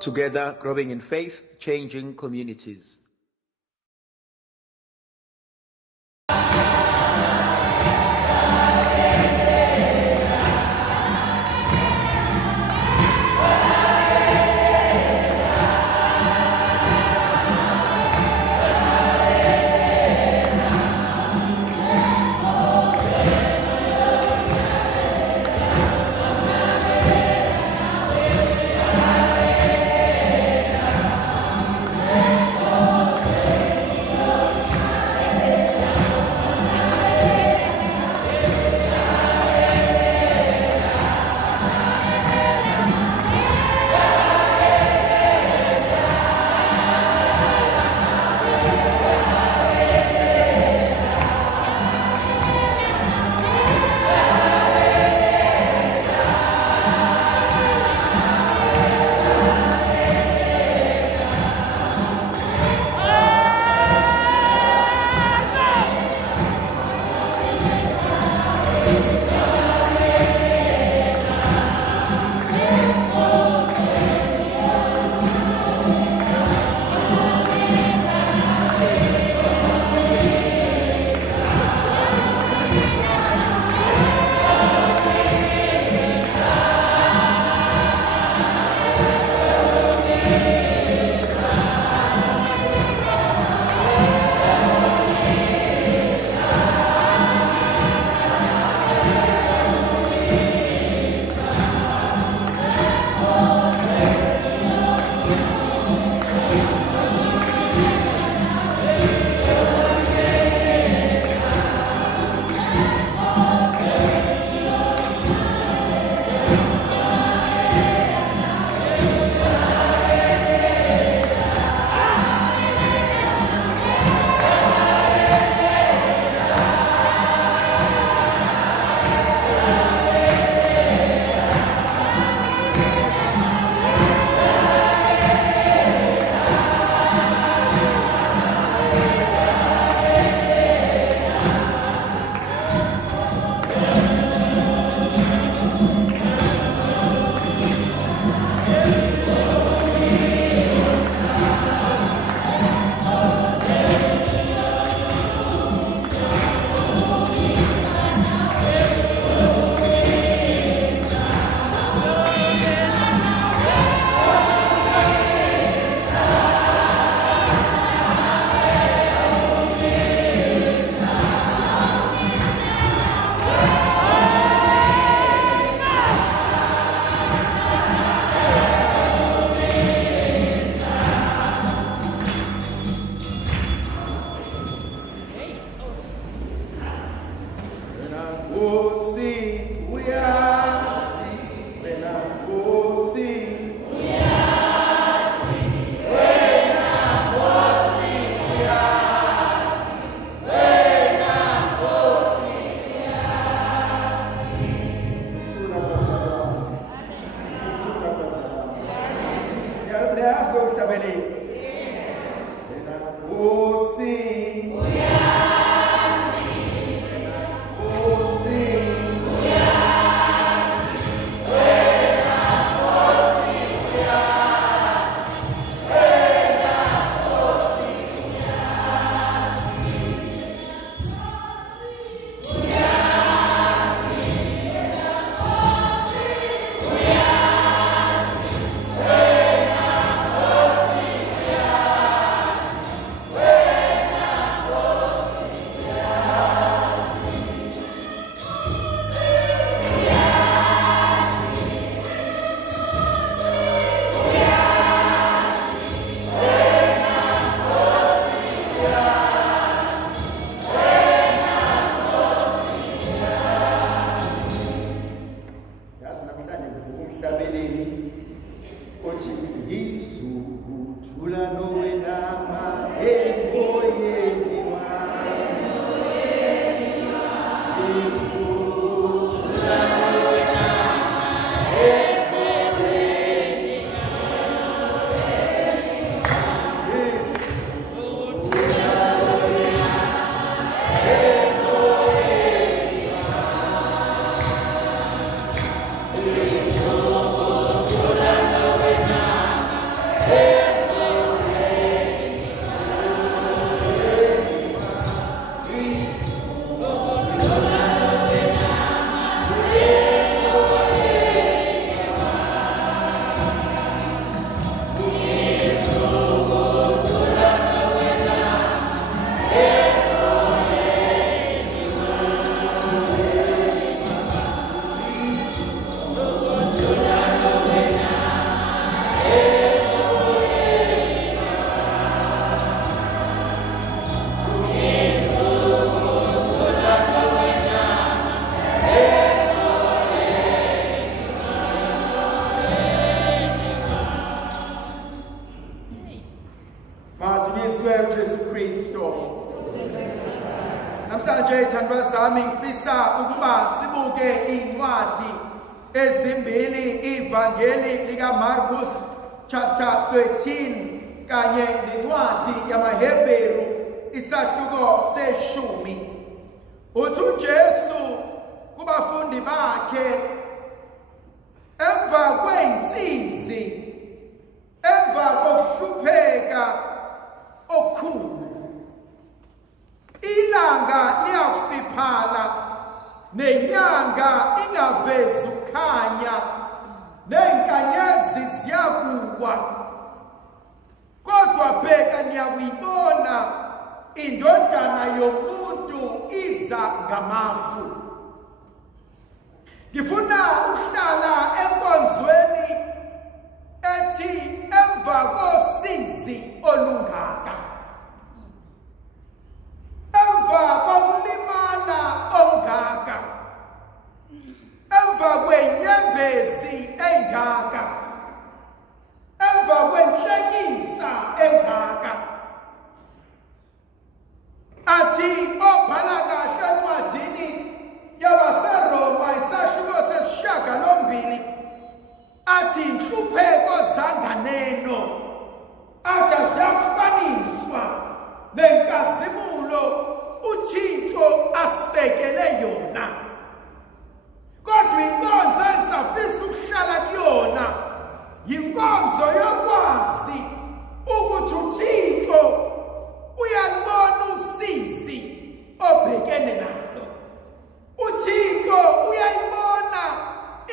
Together, growing in faith, changing communities. Namanje thandazami ngifisa ukuba sibuke incwadi ezimbili ivangeli lika Marcus chapter 13 kanye nencwadi yamaHebheru isahluko seshumi. Uthi uJesu kubafundi bakhe emva kweinsizi, emva kokuhlupheka okukhulu, ilanga liyafiphala, nenyanga ingavezi ukukhanya, neenkanyezi ziyakuwa. Kodwa bheka, niyakuyibona indodana yomuntu iza ngamafu. Ngifuna ukuhlala enkonzweni ethi emva kosizi olungaka, emva kokulimala ongaka, emva kwenyembezi engaka, emva kwenhlekisa engaka, athi obhala kahle encwadini yabaseRoma isahluko sesishiyagalombili, athi inhlupheko zanganeno, athi ziyakufaniswa nenkazimulo uThixo asibekele yona. Kodwa inkonzo engisafisa ukuhlala kuyona yinkonzo yokwazi ukuthi uThixo uyalibona usizi obhekene nalo. uThixo uyayibona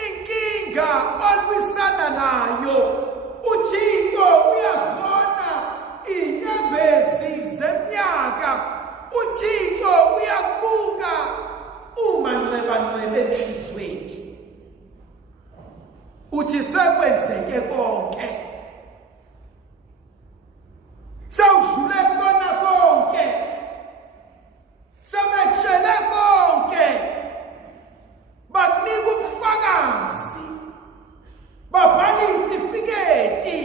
inkinga olwisana nayo. uThixo uyazibona inyembezi zeminyaka. uThixo uyakubuka umanxebanxebe enhliziyweni. Uthi sekwenzeke konke, sewudlule kona konke, sebetshele konke, bakunika ubufakazi, babhala itifiketi,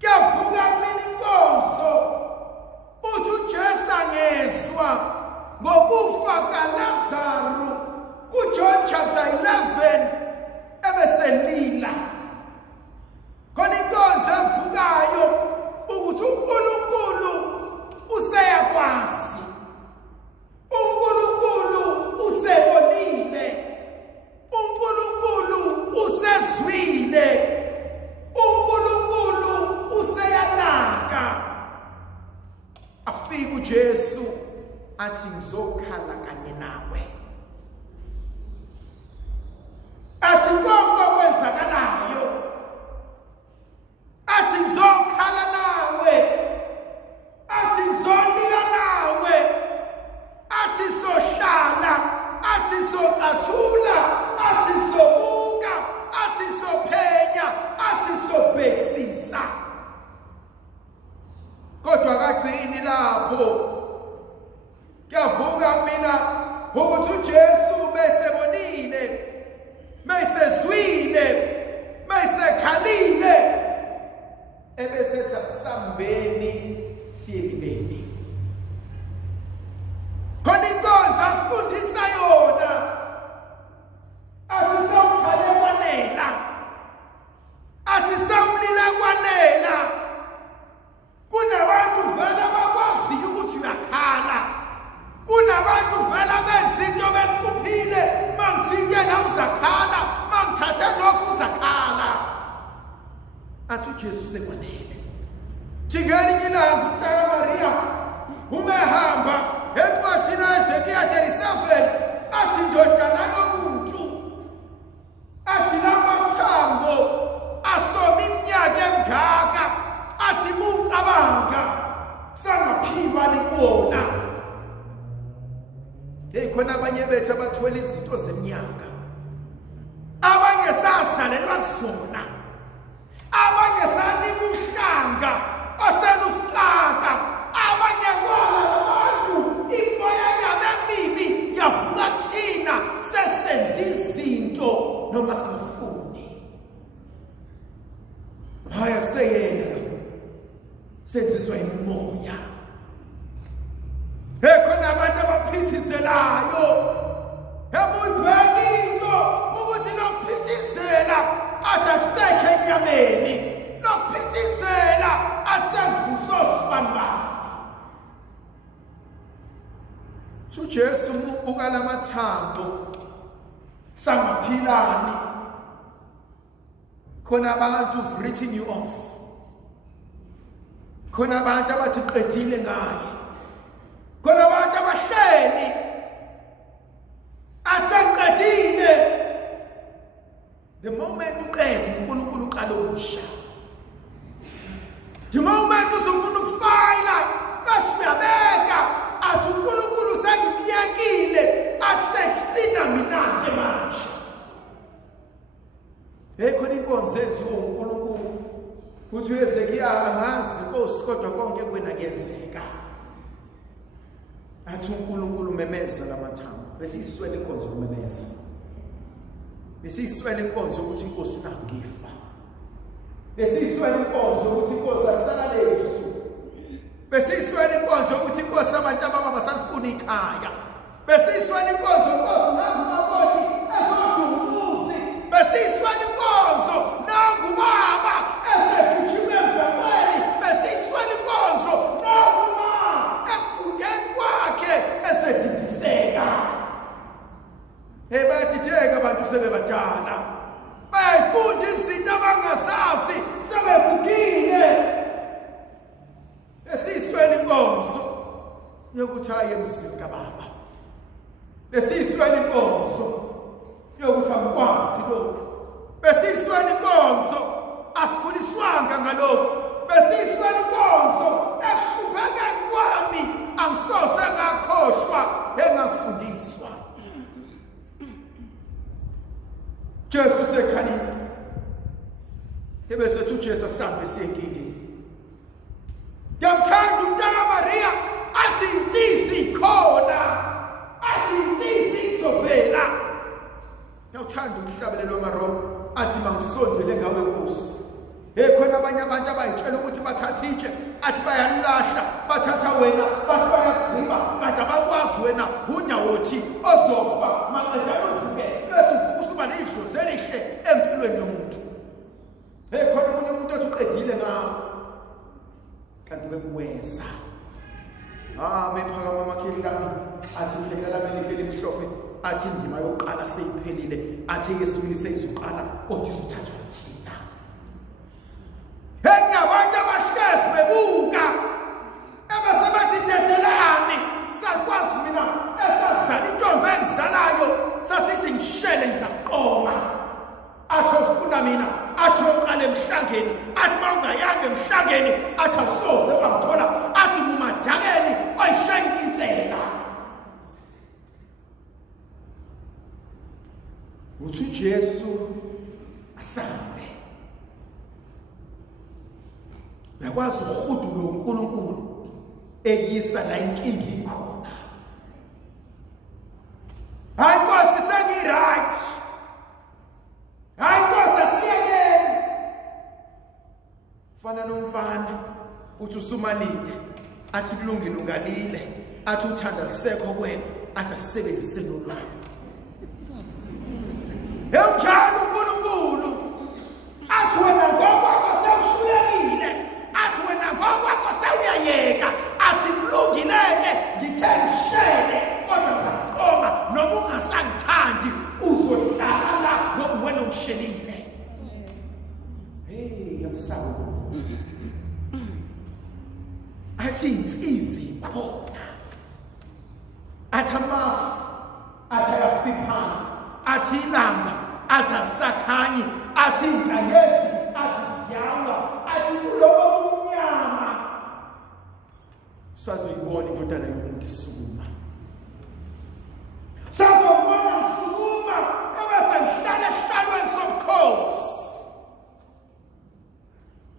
kuyavuka kumina inkonzo. Uthi uJesu angezwa ngokufa kaLazaro kuJohn chapter 11 ebeselila. Khona inkonzo evukayo ukuthi uNkulunkulu useyakwazi, uNkulunkulu usebonile, uNkulunkulu usezwile, uNkulunkulu useyanaka. Afike uJesu athi ngizokhala kanye nawe. Athi konke okwenzakalayo, athi ngizokhala nawe, athi ngizolila nawe, athi sohlala, athi socathula, athi sobuka, athi sophenya, athi sobhekisisa. Kodwa kagcini lapho, kuyavuka mina ukuthi uJesu besebonile, mesezwile, mesekhalile, ebesetha sambeni siyelibeni. Khona inkonzo asifundisa yona, athi sawukhale kwanela, athi sawulile kwanela. Kunabantu vele bakwaziyo ukuthi uyakhala, kunabantu vele benza into bekuphile, mangithinke la uzakhala, mangithathe lokhu uzakhala. Athi uJesu sekwanele. Thingeni ilanga uTata Maria umehamba encwadini kaEzekiya 37, athi indodana yomuntu, athi lamathambo asoma iminyaka emingaka, athi mucabanga sangaphiwa libona. Khona abanye bethu abathwele izinto zeminyaka, abanye sazalelwa kuzona, abanye sanika uhlanga oselusixaka, abanye kwala abantu imoya yabo emibi yavuka thina sesenza izinto noma singafuni. Haya seyena senziswa imoya. Khona abantu nokuphithizelayo ebuyibheka into ukuthi nokuphithizela athi asekho enyameni nokuphithizela athi sengusosifana. uJesu ubuka lamathambo sangaphilani khona abantu have written you off, khona abantu abathi qedile ngaye, khona abantu abahleli asenqedile. The moment uqeda uNkulunkulu uqala ukusha, the moment usufuna ukufayila bese uyabeka athi uNkulunkulu sengimyekile athi sekusina mina ke manje. Khona inkonzo eziwo uNkulunkulu uthi uHezekiya angazi Nkosi kodwa konke kwena kuyenzeka. Athi uNkulunkulu memeza lamathambo bese iswele inkonzo kumemeza, bese iswele inkonzo ukuthi Inkosi nangifa, bese iswele inkonzo ukuthi Inkosi akusalale usuku, bese iswele inkonzo ukuthi Inkosi abantu ababa basalifuna ikhaya, bese iswele inkonzo Nkosi nangumakoti ezodumuzi, bese iswele inkonzo nangubaba esegijima emgwaqweni, bese iswele inkonzo nanguma ekugeni kwakhe esedidiseka. Bayadideka abantu sebebadala, bayifunda izinto abangazazi sebegugile. Esiyiswele inkonzo yokuthi aye emzini kababa, besiyiswele inkonzo yokuthi angikwazi lokhu, besiyiswele inkonzo asikhuliswanga ngalokhu, besiyiswele inkonzo ekuhluphekeni kwami angisoze ngakhohlwa engakufundiswa. Jesu sekhalile ebese uJesu asambe senkingeni. Ngiyamthanda umntana Maria athi insisi ikhona, athi insisi izovela. Ngiyawuthanda umhlabelelo waMaroma athi mangisondele ngawe Nkosi. Khona abanye abantu abayitshela ukuthi bathatha itshe athi bayalahla, bathatha wena bathi bayagqiba, kanti abakwazi wena undawothi ozofa maqeda uvuke bese usuba nedlozi elihle empilweni yomuntu. Khona umunye umuntu othi uqedile ngawo kanti bekuweza. Mephakama amakhehlami athi ikhehla lami lihle limhlophe, athi indima yokuqala seyiphelile, athi yesibili seyizoqala kodwa izothathwa thina. Nabantu abahlezi bebuka ebese bathi dedelani, sakwazi mina esazala intombi engizalayo sasithi ngishele ngizaqoma. Athi ufuna mina, athi oqala emhlangeni, athi mawungayanga emhlangeni, athi awusoze wangithola, athi ngumadakeni oyishaya inkinsela. Uthi uJesu asambe yakwazi ukuhudulo uNkulunkulu ekuyisa la inkinga ikhona. Hayi Nkosi sengi-right, hayi Nkosi asiyekeni. Fana nomfana uthi usumalile, athi kulungile ungalile, athi uthanda lisekho kwena, athi asisebenzise nolwayo. Njalo uNkulunkulu athi wena ngokwakho sewuhlulekile, athi wena ngokwakho sewuyayeka, athi kulungileke ngithe ngishele kodwa ngizaqoma, noma ungasangithandi uzohlala la ngoba wena ungishelile. Yamsaba athi insizwa ikhona, athi amafu athi ayafiphala, athi ilanga athi alisakhanyi, athi inkanyezi athi ziyawa, athi kulobo bunyama sazoyibona indodana yomuntu isukuma, sazobona isukuma ebese ngihlala esihlalweni sobukhosi.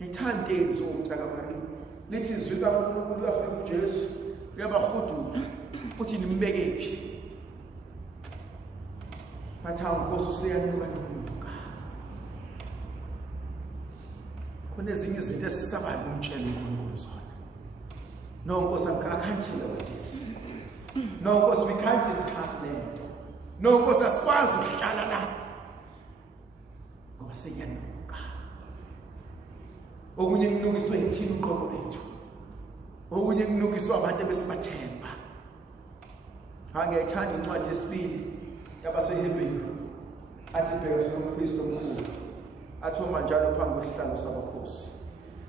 Ngithanda enzo umntaka Maria lithi izwi kaNkulunkulu lafika uJesu uyabahudula uthi nimbekephi. Bathi Nkosi useyanuka nokunuka. Khona ezinye izinto esisabayo kumtshela uNkulunkulu zona. No Nkosi, I can't tell you this. No, because we can't discuss them. No, because asikwazi ukuhlala la. Ngoba seyanuka. Okunye kunukiswe yithini uqobo lethu. Okunye kunukiswe abantu besibathemba. Angiyithanda incwadi yesibili yabaseHebrew. Athi bheka soMkristu omkhulu. Athi uma njalo phambi kwesihlalo sabakhosi.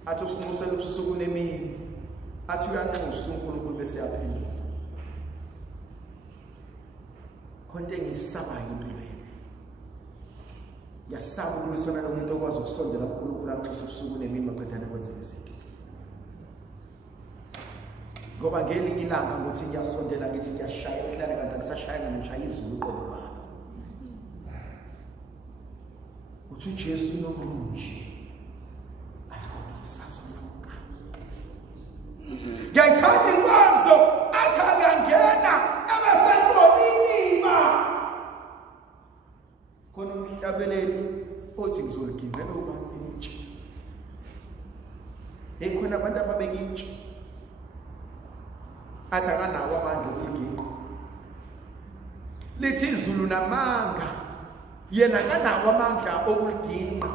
Athi usinxusela ubusuku nemini. Athi uyanxusa uNkulunkulu bese yaphendula. Konke engisabayo empilweni. Yasaba ukulisana nomuntu okwazi ukusondela kuNkulunkulu anxusa ubusuku nemini maqedane kwenza izinto. Ngoba ngelinye ilanga ngothi ngiyasondela ngithi ngiyashaya ehlala kanti akusashaya ngishaya izulu uqobo lwami. Uthi uJesu nokunje. Asikhosasofuka. Ngiyayithanda inkonzo athi angangena abasenqobinima. Khona umhlabeleli othi ngizolugibela ubani intsha. Ekhona abantu ababeka intsha. Athi akanawo amandla okuliginqa. Lithi izulu namanga yena akanawo amandla okuliginqa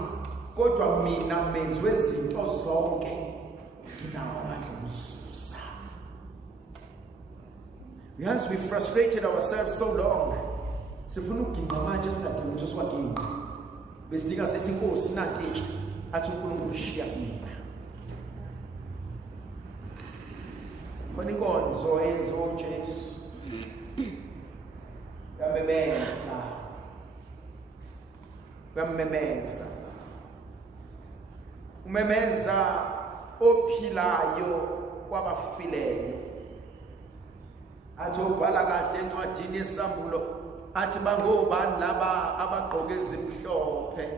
kodwa mina menzwe izinto zonke nginawo amandla okususa. We have been frustrated ourselves so long. Sifuna ukuginqa manje singadingi ukuthi siwaginqa. Besidika sithi inkosi nanti athi uNkulunkulu ushiya mina. Khona inkonzo eyenziwa uJesu yamemeza umemeza ophilayo kwabafileyo. Athi ubhala kahle encwadini yesambulo athi bangobani laba abagqoke ezimhlophe.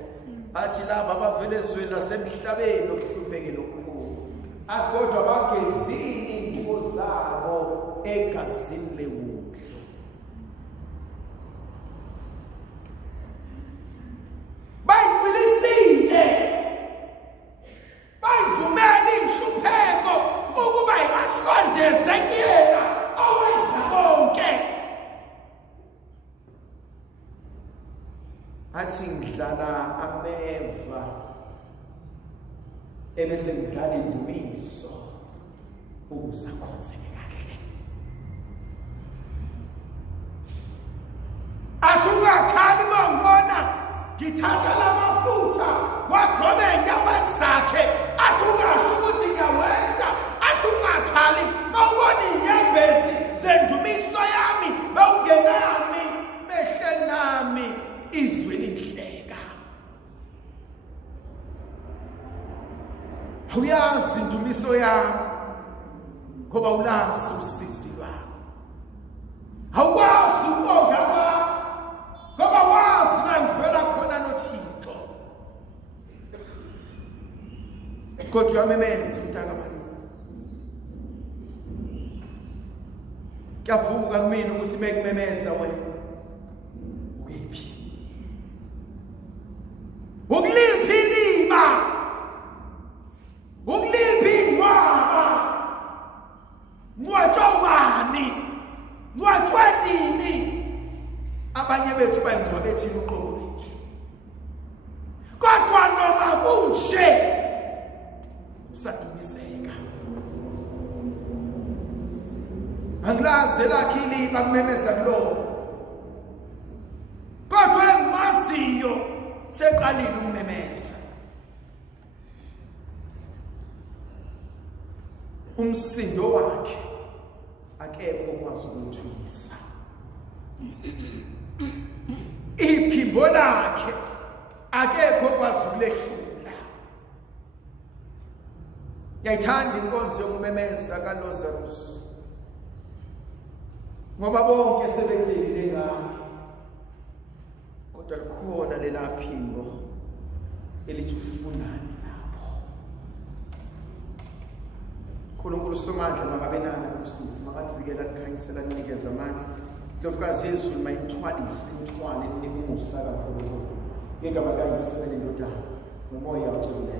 Athi laba abavela ezweni lasemhlabeni okuhluphekile okukhulu. Athi kodwa bagezile ingubo zabo egazini lewundlu. Bayiqilisile. Bayivumela inhlupheko ukuba ibasondeze kuyena owenza konke. Athi ngidlala ameva ebese ngidlala indumiso ukuze akhonzeke kahle. Athi ungakhali mangibona ngithatha lamafutha wagcobe enyaweni zakhe. Athi ungasho ukuthi ngiyawesa. Athi ungakhali mawubona inyembezi zendumiso yami mawungenami mehleli nami izwi lihleka. Awuyazi indumiso yami ngoba ulazi usizi lwami. Awukwazi ukubonga kwami ngoba wazi la ngivela khona noThixo. Kodwa uyamemeza umntaka manje. Kuyavuka kumina ukuthi mekumemeza wena. Ukephi? Ukuliphi lima? Ukuliphi ingwaba? Mwatshobani? Mwatshwanini? Abanye bethu bayingcwa bethi uqobo lethu. Kodwa noma kunje usadumiseka. Anglazi lakhe ilima kumemeza kulo. Kodwa engimaziyo seqalile ukumemeza. Umsindo wakhe akekho okwazi ukuthulisa. Iphimbo lakhe akekho okwazi ukulehlula. Ngiyayithanda inkonzo yokumemeza kaLazarus. Ngoba bonke sebedelile ngayo. Kodwa likhona lela phimbo elithi ufunani lapho. uNkulunkulu somandla makabe nani kusisi makavikela likhanyisela ninikeza amandla. Ndlovukazi yezulu mayithwalise ithwale nimusa kakhulu. Ngegama kaYise lendodana nomoya othile.